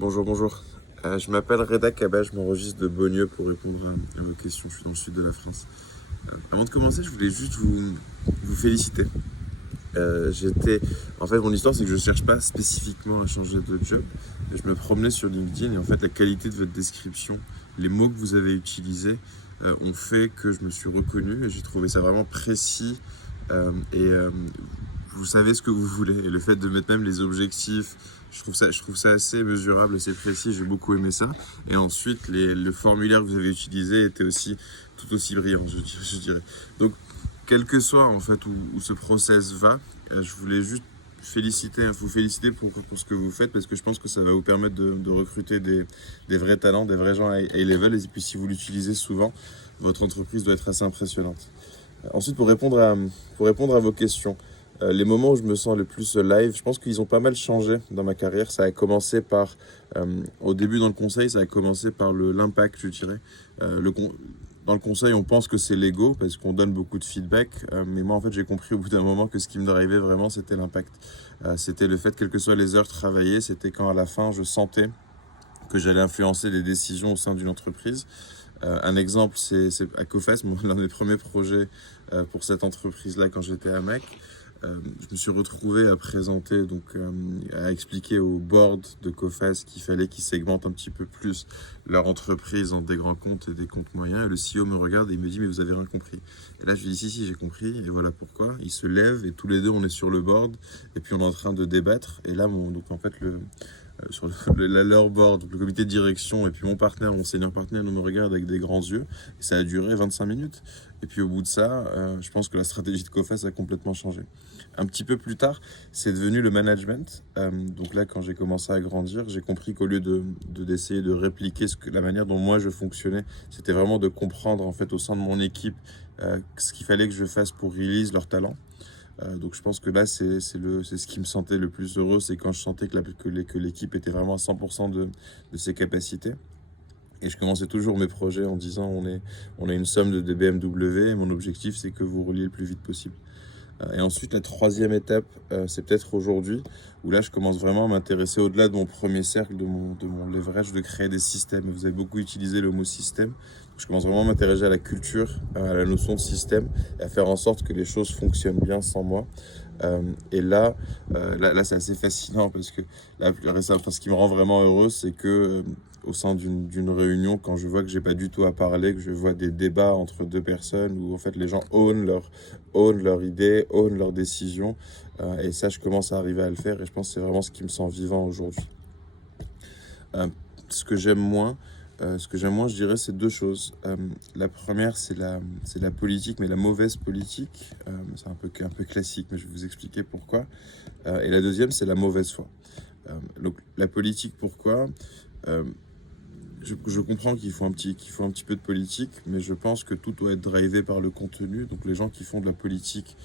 Bonjour, bonjour. Je m'appelle Reda Kaba, je m'enregistre de Beaulieu pour répondre à vos questions. Je suis dans le sud de la France. Avant de commencer, je voulais juste vous féliciter. En fait, mon histoire, c'est que je ne cherche pas spécifiquement à changer de job. Je me promenais sur LinkedIn et en fait, la qualité de votre description, les mots que vous avez utilisés, ont fait que je me suis reconnu et j'ai trouvé ça vraiment précis. Et vous savez ce que vous voulez. Et le fait de mettre même les objectifs, je trouve ça assez mesurable, assez précis. J'ai beaucoup aimé ça. Et ensuite, le formulaire que vous avez utilisé était aussi tout aussi brillant, je dirais. Donc, quel que soit en fait où ce process va, je voulais juste vous féliciter pour ce que vous faites parce que je pense que ça va vous permettre de recruter des vrais talents, des vrais gens à A-level. Et puis, si vous l'utilisez souvent, votre entreprise doit être assez impressionnante. Ensuite, pour répondre à vos questions, les moments où je me sens le plus live, je pense qu'ils ont pas mal changé dans ma carrière. Ça a commencé par, au début dans le conseil, ça a commencé par l'impact, je dirais. Dans le conseil, on pense que c'est l'ego parce qu'on donne beaucoup de feedback. Mais moi, en fait, j'ai compris au bout d'un moment que ce qui me drivait vraiment, c'était l'impact. C'était le fait, quelles que soient les heures travaillées, c'était quand à la fin, je sentais que j'allais influencer les décisions au sein d'une entreprise. Un exemple, c'est à COFES, l'un des premiers projets pour cette entreprise-là quand j'étais à Mac. Je me suis retrouvé à présenter, à expliquer au board de COFES qu'il fallait qu'ils segmentent un petit peu plus leur entreprise en des grands comptes et des comptes moyens. Et le CEO me regarde et il me dit « mais vous avez rien compris ». Et là je lui dis « si, j'ai compris et voilà pourquoi ». Il se lève et tous les deux on est sur le board et puis on est en train de débattre. Et là, leur board, donc le comité de direction et puis mon senior partenaire nous me regarde avec des grands yeux et ça a duré 25 minutes. Et puis au bout de ça, je pense que la stratégie de COFES a complètement changé. Un petit peu plus tard, c'est devenu le management. Donc là, quand j'ai commencé à grandir, j'ai compris qu'au lieu d'essayer de répliquer la manière dont moi je fonctionnais, c'était vraiment de comprendre en fait au sein de mon équipe ce qu'il fallait que je fasse pour release leurs talents. Donc je pense que là, c'est ce qui me sentait le plus heureux, c'est quand je sentais que l'équipe était vraiment à 100% de ses capacités. Et je commençais toujours mes projets en disant on est une somme de BMW et mon objectif c'est que vous rouliez le plus vite possible. Et ensuite, la troisième étape, c'est peut-être aujourd'hui, où là, je commence vraiment à m'intéresser au-delà de mon premier cercle, de mon leverage, de créer des systèmes. Vous avez beaucoup utilisé le mot système. Je commence vraiment à m'intéresser à la culture, à la notion de système, et à faire en sorte que les choses fonctionnent bien sans moi. Et là, c'est assez fascinant parce que ce qui me rend vraiment heureux, c'est que au sein d'une réunion, quand je vois que j'ai pas du tout à parler, que je vois des débats entre deux personnes où en fait les gens own leur idée, own leurs décisions, et ça, je commence à arriver à le faire et je pense que c'est vraiment ce qui me sent vivant aujourd'hui. Euh, ce que j'aime moins, je dirais, c'est deux choses. La première, c'est la politique, mais la mauvaise politique. C'est un peu classique, mais je vais vous expliquer pourquoi. Et la deuxième, c'est la mauvaise foi. Donc, la politique, pourquoi je comprends qu'il faut un petit peu de politique, mais je pense que tout doit être drivé par le contenu. Donc, les gens qui font de la politique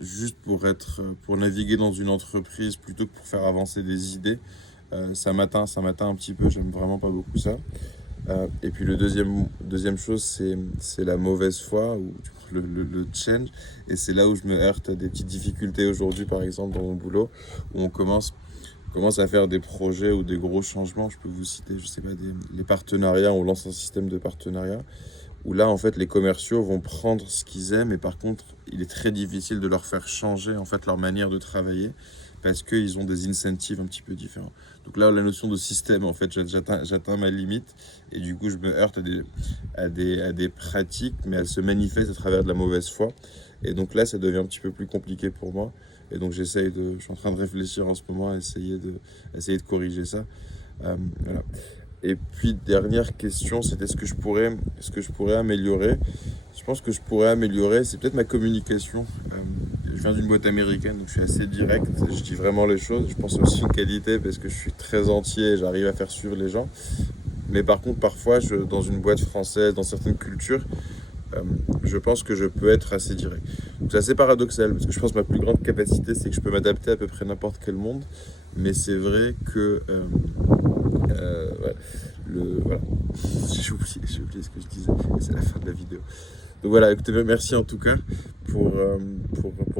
juste pour naviguer dans une entreprise plutôt que pour faire avancer des idées, ça m'atteint un petit peu. J'aime vraiment pas beaucoup ça. Et puis deuxième chose, c'est la mauvaise foi ou le change. Et c'est là où je me heurte à des petites difficultés aujourd'hui, par exemple, dans mon boulot, où on commence à faire des projets ou des gros changements. Je peux vous citer, je sais pas, les partenariats, on lance un système de partenariat, où là, en fait, les commerciaux vont prendre ce qu'ils aiment, et par contre, il est très difficile de leur faire changer, en fait, leur manière de travailler, parce qu'ils ont des incentives un petit peu différents. Donc là, la notion de système, en fait, j'atteins ma limite, et du coup, je me heurte à des pratiques, mais elles se manifestent à travers de la mauvaise foi. Et donc là, ça devient un petit peu plus compliqué pour moi. Et donc, je suis en train de réfléchir en ce moment à essayer de corriger ça. Voilà. Et puis, dernière question, c'était ce que je pourrais améliorer. Je pense que je pourrais améliorer, c'est peut-être ma communication. Je viens d'une boîte américaine, donc je suis assez direct. Je dis vraiment les choses. Je pense aussi une qualité parce que je suis très entier et j'arrive à faire suivre les gens. Mais par contre, parfois, dans une boîte française, dans certaines cultures, je pense que je peux être assez direct. Donc c'est assez paradoxal parce que je pense que ma plus grande capacité, c'est que je peux m'adapter à peu près n'importe quel monde. Mais c'est vrai que voilà. J'ai oublié ce que je disais. C'est la fin de la vidéo. Donc voilà, écoutez, merci en tout cas pour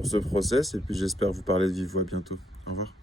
ce process et puis j'espère vous parler de vive voix bientôt. Au revoir.